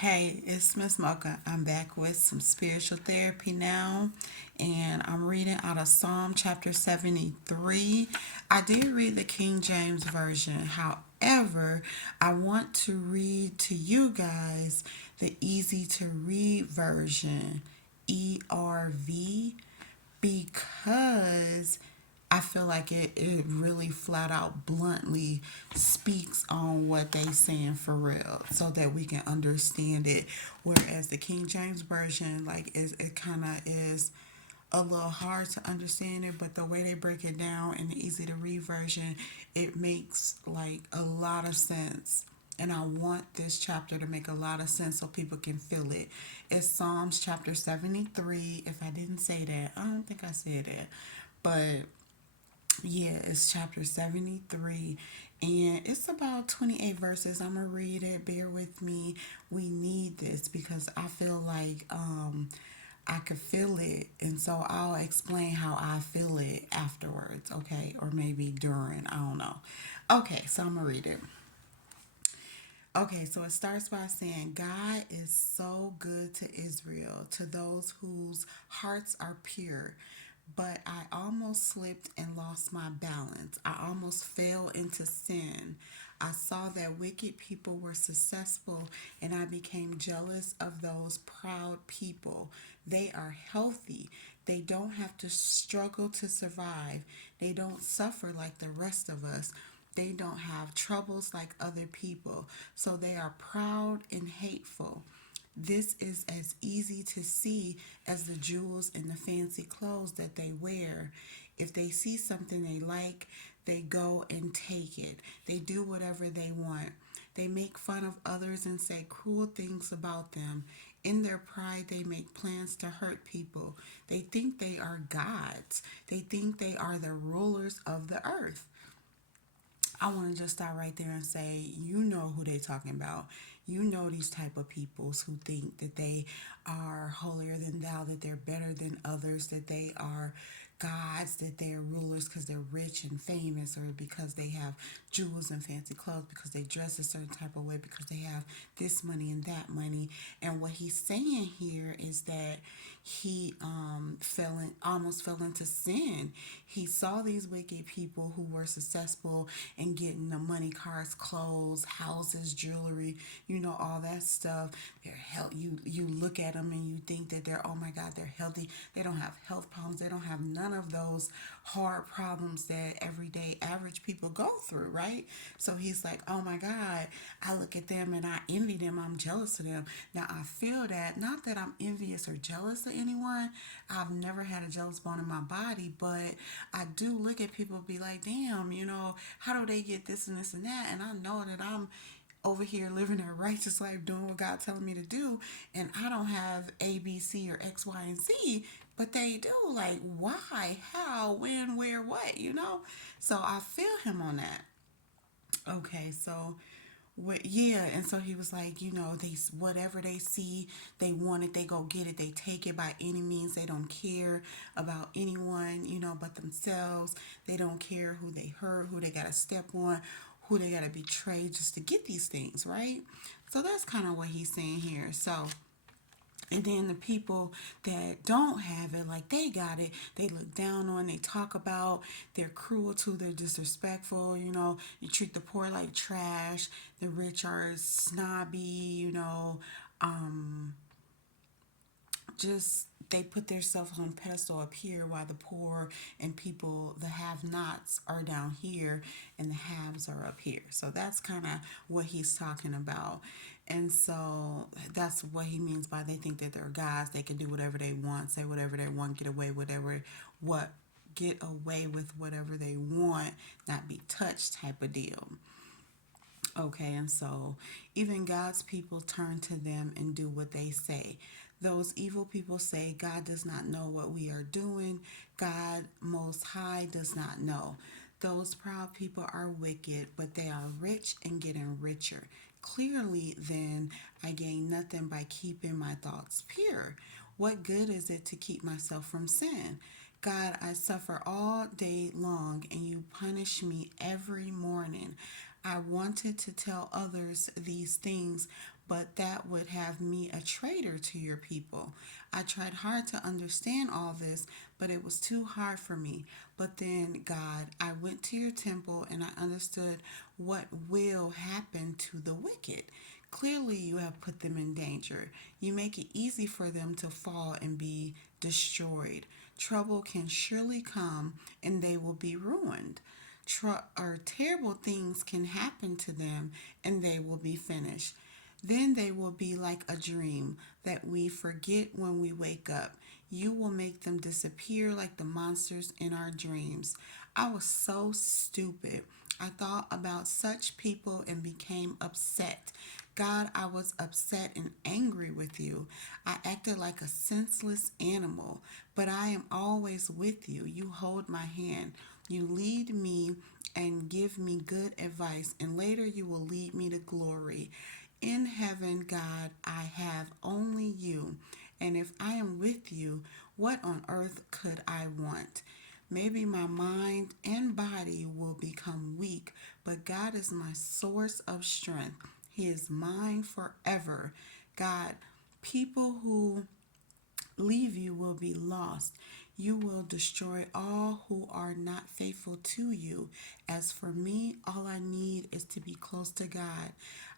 Hey, it's Miss Mocha. I'm back with some spiritual therapy now, and I'm reading out of Psalm chapter 73. I did read the King James Version. However, I want to read to you guys the easy to read version, ERV, because I feel like it really flat out bluntly speaks on what they saying for real so that we can understand it. Whereas the King James Version, like it kinda is a little hard to understand it, but the way they break it down in the easy to read version, it makes like a lot of sense. And I want this chapter to make a lot of sense so people can feel it. It's Psalms chapter 73. If I didn't say that, I don't think I said that. But yeah, it's chapter 73 and it's about 28 verses. I'm going to read it. Bear with me. We need this because I feel like I could feel it, and so I'll explain how I feel it afterwards, okay? Or maybe during, I don't know. Okay, so I'm gonna read it. Okay, so it starts by saying, God is so good to Israel, to those whose hearts are pure. But I almost slipped and lost my balance. I almost fell into sin. I saw that wicked people were successful, and I became jealous of those proud people. They are healthy. They don't have to struggle to survive. They don't suffer like the rest of us. They don't have troubles like other people. So they are proud and hateful. This is as easy to see as the jewels and the fancy clothes that they wear. If they see something they like, they go and take it. They do whatever they want. They make fun of others and say cruel things about them. In their pride, they make plans to hurt people. They think they are gods. They think they are the rulers of the earth. I want to just stop right there and say, you know who they talking about. You know these type of peoples who think that they are holier than thou, that they're better than others, that they are gods, that they're rulers because they're rich and famous, or because they have jewels and fancy clothes, because they dress a certain type of way, because they have this money and that money. And what he's saying here is that he almost fell into sin. He saw these wicked people who were successful in getting the money, cars, clothes, houses, jewelry, all that stuff. They're you look at them and you think that they're, oh my God, they're healthy. They don't have health problems. They don't have none of those hard problems that everyday average people go through, right? So he's like, oh my God, I look at them and I envy them. I'm jealous of them. Now I feel that, not that I'm envious or jealous of anyone. I've never had a jealous bone in my body, but I do look at people and be like, damn, how do they get this and this and that? And I know that I'm over here living a righteous life, doing what God telling me to do, and I don't have A, B, C, or X, Y, and Z, but they do. Like, why, how, when, where, what? So I feel him on that. Okay, so what? Yeah, and so he was like, they whatever they see, they want it, they go get it, they take it by any means. They don't care about anyone, but themselves. They don't care who they hurt, who they gotta step on, who they gotta betray just to get these things, right? So that's kind of what he's saying here. So and then the people that don't have it, like they got it, they look down on, they talk about, they're cruel to, they're disrespectful, you treat the poor like trash, the rich are snobby, um, just they put themselves on pedestal up here while the poor and people, the have-nots, are down here and the haves are up here. So that's kind of what he's talking about. And so that's what he means by they think that they're gods. They can do whatever they want, say whatever they want, what get away with whatever they want, not be touched type of deal. Okay, and so even God's people turn to them and do what they say. Those evil people say, God does not know what we are doing. God Most High does not know. Those proud people are wicked, but they are rich and getting richer. Clearly, then, I gain nothing by keeping my thoughts pure. What good is it to keep myself from sin? God, I suffer all day long, and you punish me every morning. I wanted to tell others these things, but that would have me a traitor to your people. I tried hard to understand all this, but it was too hard for me. But then, God, I went to your temple and I understood what will happen to the wicked. Clearly, you have put them in danger. You make it easy for them to fall and be destroyed. Trouble can surely come and they will be ruined. Or terrible things can happen to them and they will be finished. Then they will be like a dream that we forget when we wake up. You will make them disappear like the monsters in our dreams. I was so stupid. I thought about such people and became upset. God, I was upset and angry with you. I acted like a senseless animal, but I am always with you. You hold my hand. You lead me and give me good advice, and later you will lead me to glory. In heaven, God, I have only you. And if I am with you, what on earth could I want? Maybe my mind and body will become weak, but God is my source of strength. He is mine forever. God, people who leave you will be lost. You will destroy all who are not faithful to you. As for me, all I need is to be close to God.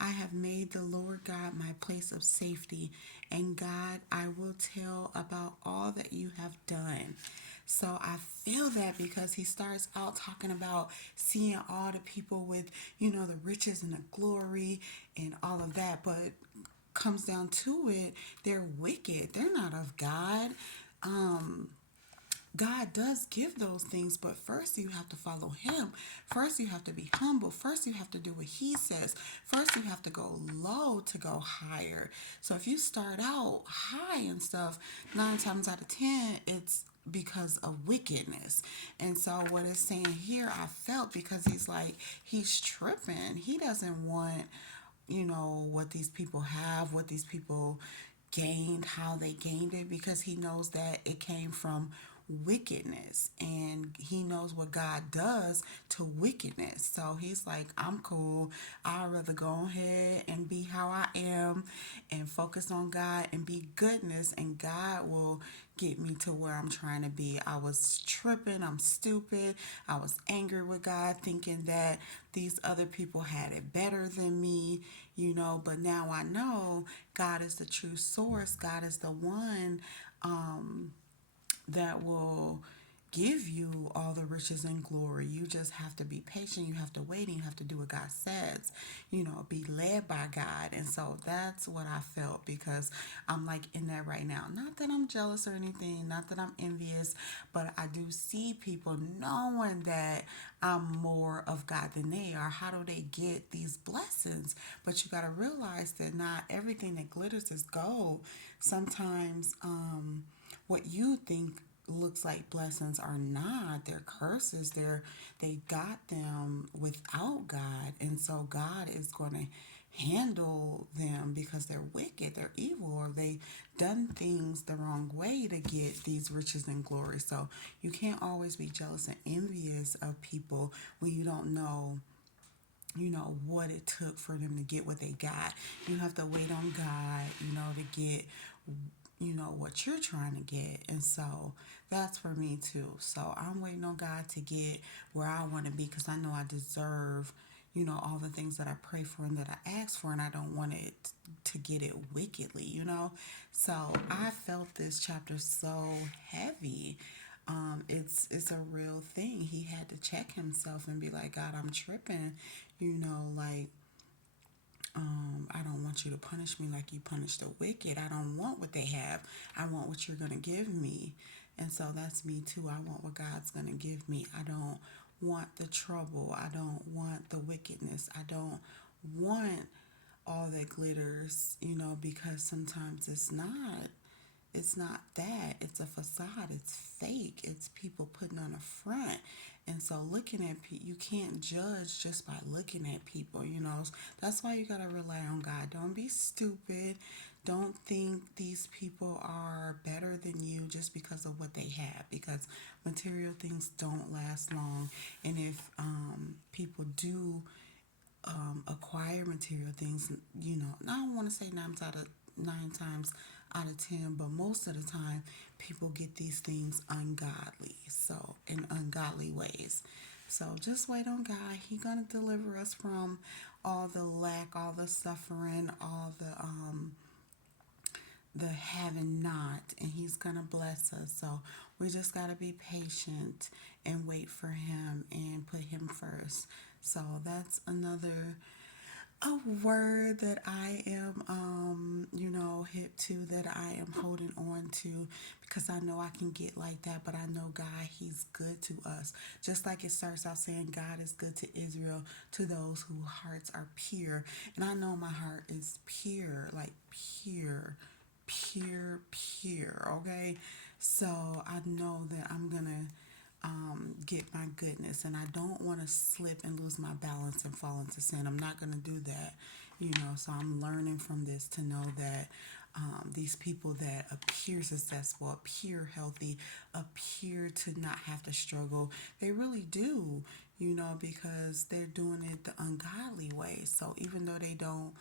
I have made the Lord God my place of safety, and God, I will tell about all that you have done. So I feel that because he starts out talking about seeing all the people with, the riches and the glory and all of that, but comes down to it, they're wicked. They're not of God. Um, God does give those things, but first you have to follow Him. First you have to be humble. First you have to do what He says. First you have to go low to go higher. So if you start out high and stuff, 9 times out of 10, it's because of wickedness. And so what it's saying here, I felt because he's tripping. He doesn't want what these people have, what these people gained, how they gained it, because he knows that it came from wickedness and he knows what God does to wickedness. So he's like, I'm cool. I'd rather go ahead and be how I am and focus on God and be goodness, and God will get me to where I'm trying to be. I was tripping. I'm stupid. I was angry with God, thinking that these other people had it better than me, but now I know God is the true source. God is the one that will give you all the riches and glory. You just have to be patient. You have to wait, and you have to do what God says. Be led by God. And so that's what I felt, because I'm like in that right now. Not that I'm jealous or anything, not that I'm envious, but I do see people knowing that I'm more of God than they are. How do they get these blessings? But you got to realize that not everything that glitters is gold. Sometimes what you think looks like blessings are not. They're curses. They got them without God, and so God is going to handle them because they're wicked, they're evil, or they done things the wrong way to get these riches and glory. So you can't always be jealous and envious of people when you don't know what it took for them to get what they got. You have to wait on God, to get what you're trying to get. And so that's for me too. So I'm waiting on God to get where I want to be, because I know I deserve all the things that I pray for and that I ask for, and I don't want it to get it wickedly. So I felt this chapter so heavy. It's a real thing. He had to check himself and be like, God, I'm tripping, like, I don't want you to punish me like you punish the wicked. I don't want what they have. I want what you're going to give me. And so that's me too. I want what God's going to give me. I don't want the trouble. I don't want the wickedness. I don't want all that glitters, because sometimes it's not that. It's a facade. It's fake. It's people putting on a front. And so looking at people, you can't judge just by looking at people. That's why you got to rely on God. Don't be stupid. Don't think these people are better than you just because of what they have, because material things don't last long. And if people do acquire material things. You know, I don't want to say 9 times out of 10, but most of the time, people get these things ungodly. So in ungodly ways. So just wait on God. He gonna deliver us from all the lack, all the suffering, all the having not, and he's gonna bless us. So we just gotta be patient and wait for him and put him first. So that's another a word that I am hip to, that I am holding on to, because I know I can get like that, but I know God, he's good to us. Just like it starts out saying God is good to Israel, to those whose hearts are pure. And I know my heart is pure, like pure, okay? So I know that I'm gonna get my goodness, and I don't want to slip and lose my balance and fall into sin. I'm not gonna do that, So I'm learning from this to know that these people that appear successful, appear healthy, appear to not have to struggle, they really do, because they're doing it the ungodly way. So even though they don't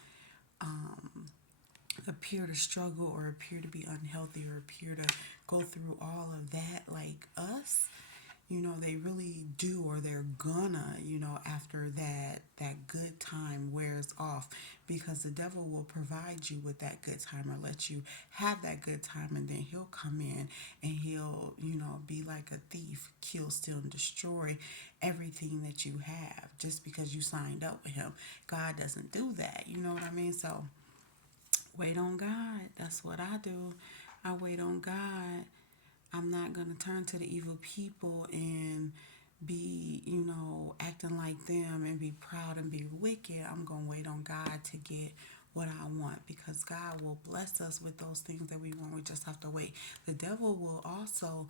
appear to struggle or appear to be unhealthy or appear to go through all of that like us, they really do, or they're gonna, after that good time wears off, because the devil will provide you with that good time, or let you have that good time, and then he'll come in and he'll, be like a thief, kill, steal, and destroy everything that you have just because you signed up with him. God doesn't do that, you know what I mean? So wait on God. That's what I do. I wait on God. I'm not going to turn to the evil people and be, acting like them and be proud and be wicked. I'm going to wait on God to get what I want, because God will bless us with those things that we want. We just have to wait. The devil will also,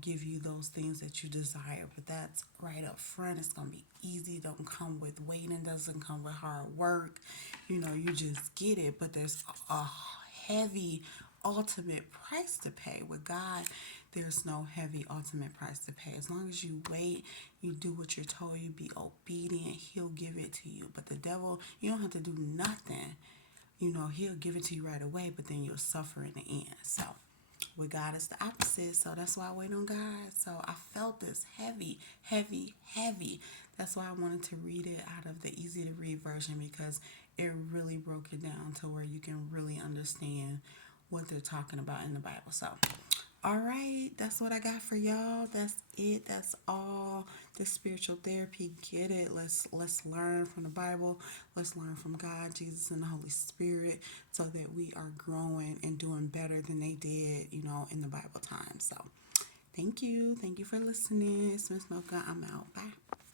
give you those things that you desire, but that's right up front. It's going to be easy. Don't come with waiting, doesn't come with hard work. You just get it, but there's a heavy ultimate price to pay. With God, there's no heavy ultimate price to pay. As long as you wait, you do what you're told, you be obedient, he'll give it to you. But the devil, you don't have to do nothing. He'll give it to you right away, but then you'll suffer in the end. So with God, it's the opposite. So that's why I wait on God. So I felt this heavy, heavy, heavy. That's why I wanted to read it out of the easy to read version, because it really broke it down to where you can really understand what they're talking about in the Bible. So, all right, that's what I got for y'all. That's it. That's all. This spiritual therapy. Get it. Let's learn from the Bible. Let's learn from God, Jesus, and the Holy Spirit, so that we are growing and doing better than they did, in the Bible times. So, thank you. Thank you for listening. It's Miss Mocha. I'm out. Bye.